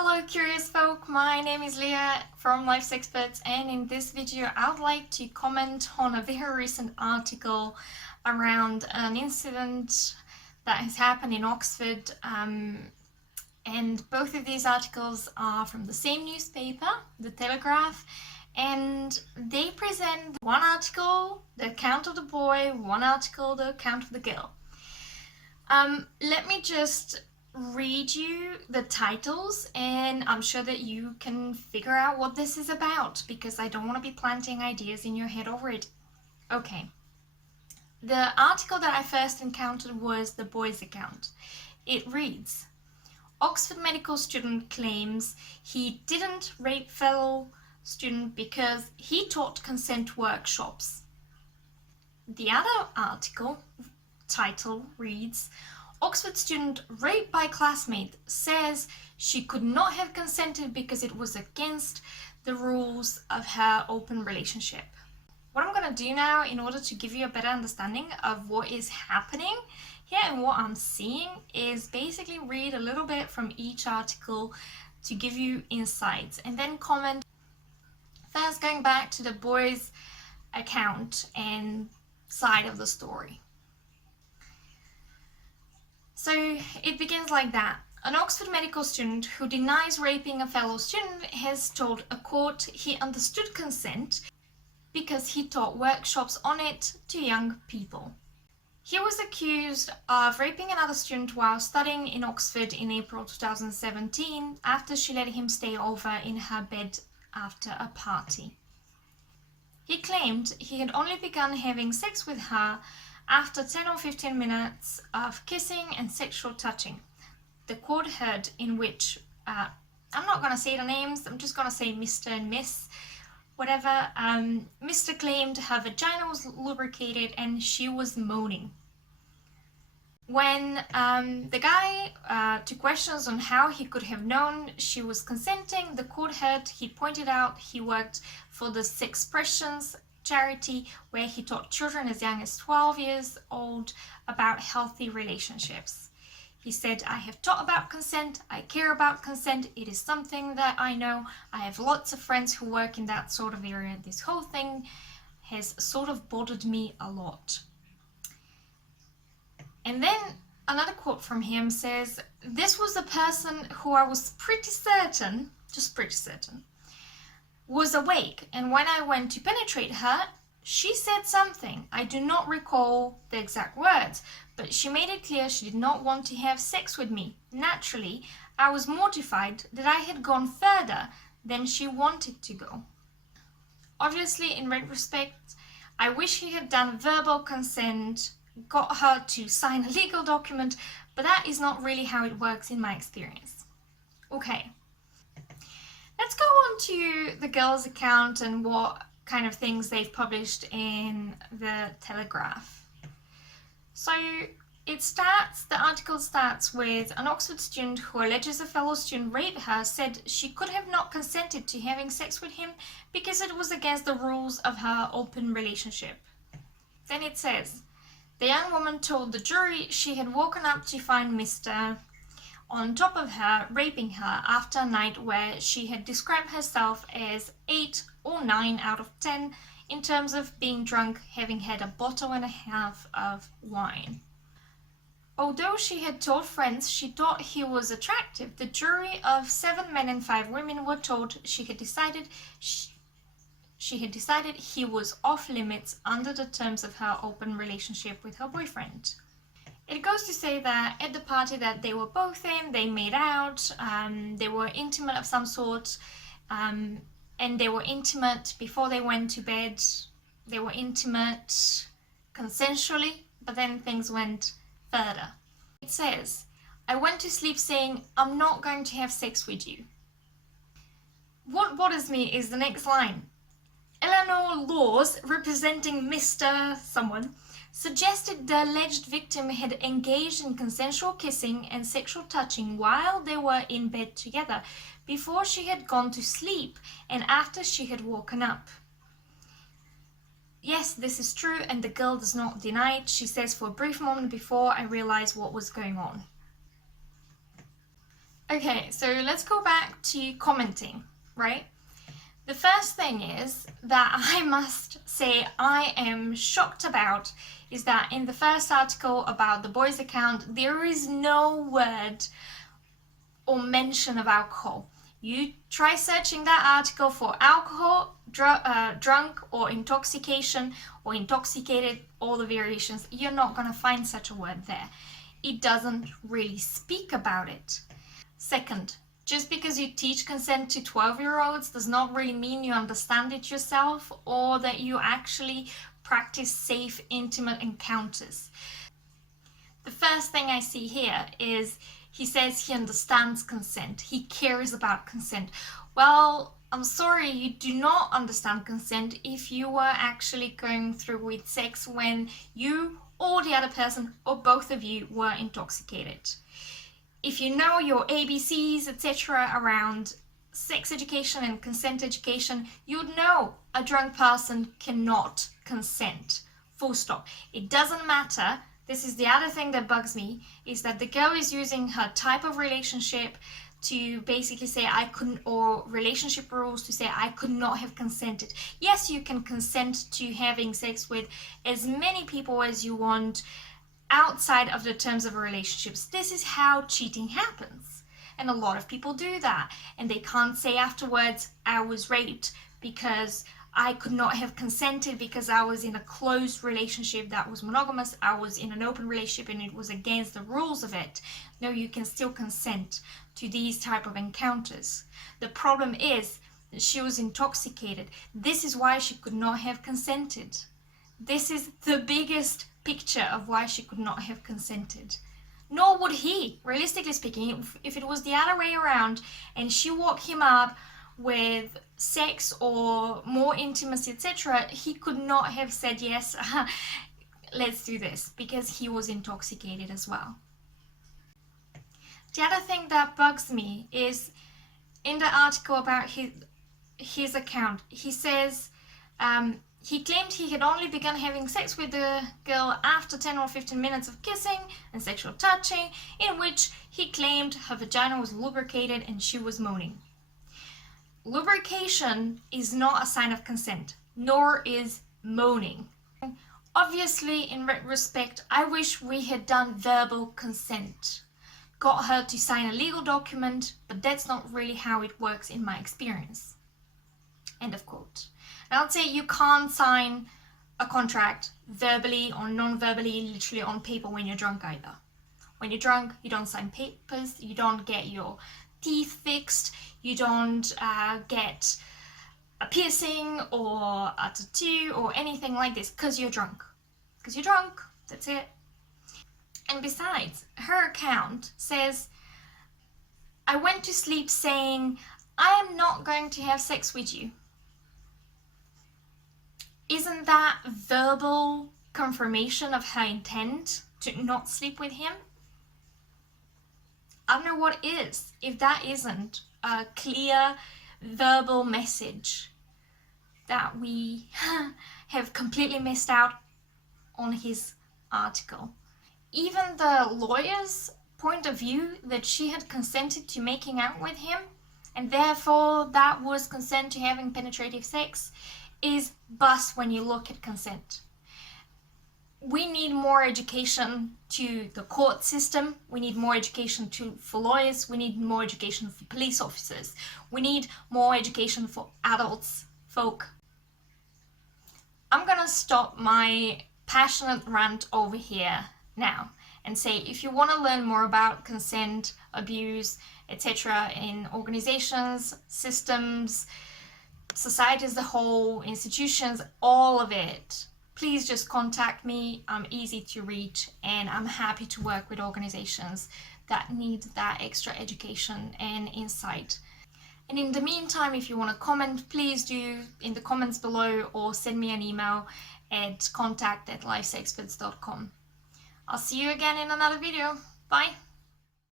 Hello curious folk, my name is Leah from LIFESEXPERTS, and in this video I would like to comment on a very recent article around an incident that has happened in Oxford, and both of these articles are from the same newspaper, the Telegraph, and they present one article, the account of the boy, one article, the account of the girl. Let me just read you the titles and I'm sure that you can figure out what this is about, because I don't want to be planting ideas in your head already. Okay. The article that I first encountered was the boy's account. It reads, Oxford medical student claims he didn't rape fellow student because he taught consent workshops. The other article title reads, Oxford student raped by classmate says she could not have consented because it was against the rules of her open relationship. What I'm going to do now, in order to give you a better understanding of what is happening here and what I'm seeing, is basically read a little bit from each article to give you insights and then comment. First, going back to the boy's account and side of the story. So it begins like that. An Oxford medical student who denies raping a fellow student has told a court he understood consent because he taught workshops on it to young people. He was accused of raping another student while studying in Oxford in April 2017 after she let him stay over in her bed after a party. He claimed he had only begun having sex with her after 10 or 15 minutes of kissing and sexual touching. The court heard, in which, I'm not going to say the names, I'm just going to say Mr. and Miss, whatever. Mr. claimed her vagina was lubricated and she was moaning. When the guy took questions on how he could have known she was consenting, the court heard he pointed out he worked for the LIFESEXPERTS charity, where he taught children as young as 12 years old about healthy relationships. He said, I have taught about consent, I care about consent, it is something that I know, I have lots of friends who work in that sort of area. This whole thing has sort of bothered me a lot. And then another quote from him says, this was a person who I was pretty certain, just pretty certain, was awake, and when I went to penetrate her, she said something. I do not recall the exact words, but she made it clear she did not want to have sex with me. Naturally, I was mortified that I had gone further than she wanted to go. Obviously, in retrospect, I wish he had done verbal consent, got her to sign a legal document, but that is not really how it works in my experience. Okay. Let's go on to the girls' account and what kind of things they've published in the Telegraph. So the article starts with an Oxford student who alleges a fellow student raped her said she could have not consented to having sex with him because it was against the rules of her open relationship. Then it says, the young woman told the jury she had woken up to find Mr. on top of her, raping her after a night where she had described herself as 8 or 9 out of 10 in terms of being drunk, having had a bottle and a half of wine. Although she had told friends she thought he was attractive, the jury of 7 men and 5 women were told she had decided he was off limits under the terms of her open relationship with her boyfriend. It goes to say that at the party that they were both in, they made out, they were intimate of some sort, and they were intimate before they went to bed. They were intimate consensually, but then things went further. It says, I went to sleep saying, I'm not going to have sex with you. What bothers me is the next line. Eleanor Laws, representing Mr. someone, suggested the alleged victim had engaged in consensual kissing and sexual touching while they were in bed together, before she had gone to sleep and after she had woken up. Yes, this is true, and the girl does not deny it. She says, for a brief moment before I realized what was going on. Okay, so let's go back to commenting, right? The first thing is that I must say I am shocked about is that in the first article about the boys' account, there is no word or mention of alcohol. You try searching that article for alcohol, drunk or intoxication or intoxicated, all the variations, you're not going to find such a word there. It doesn't really speak about it. Second, just because you teach consent to 12-year-olds does not really mean you understand it yourself or that you actually practice safe, intimate encounters. The first thing I see here is he says he understands consent, he cares about consent. Well, I'm sorry, you do not understand consent if you were actually going through with sex when you or the other person or both of you were intoxicated. If you know your ABCs, etc. around sex education and consent education, you'd know a drunk person cannot consent. Full stop. It doesn't matter. This is the other thing that bugs me, is that the girl is using her type of relationship to basically say I couldn't, or relationship rules to say I could not have consented. Yes, you can consent to having sex with as many people as you want outside of the terms of a relationship. This is how cheating happens. And a lot of people do that. And they can't say afterwards, I was raped because I could not have consented because I was in a closed relationship that was monogamous. I was in an open relationship and it was against the rules of it. No, you can still consent to these type of encounters. The problem is that she was intoxicated. This is why she could not have consented. This is the biggest picture of why she could not have consented. Nor would he, realistically speaking, if it was the other way around and she woke him up with sex or more intimacy, etc., he could not have said yes, let's do this, because he was intoxicated as well. The other thing that bugs me is in the article about his account, he says he claimed he had only begun having sex with the girl after 10 or 15 minutes of kissing and sexual touching, in which he claimed her vagina was lubricated and she was moaning. Lubrication is not a sign of consent, nor is moaning. Obviously, in retrospect, I wish we had done verbal consent. Got her to sign a legal document, but that's not really how it works in my experience. End of quote. And I would say you can't sign a contract verbally or non-verbally, literally on paper when you're drunk either. When you're drunk, you don't sign papers, you don't get your teeth fixed, you don't get a piercing or a tattoo or anything like this because you're drunk. Because you're drunk, that's it. And besides, her account says, I went to sleep saying, I am not going to have sex with you. Isn't that verbal confirmation of her intent to not sleep with him? I don't know what is, if that isn't a clear verbal message that we have completely missed out on his article. Even the lawyer's point of view that she had consented to making out with him, and therefore that was consent to having penetrative sex, is bust when you look at consent. We need more education to the court system. We need more education for lawyers. We need more education for police officers. We need more education for adults, folk. I'm gonna stop my passionate rant over here now and say, if you want to learn more about consent, abuse, etc. in organizations, systems, society as a whole, institutions, all of it, please just contact me. I'm easy to reach and I'm happy to work with organizations that need that extra education and insight. And in the meantime, if you want to comment, please do in the comments below or send me an email at contact@lifesexperts.com. I'll see you again in another video. Bye!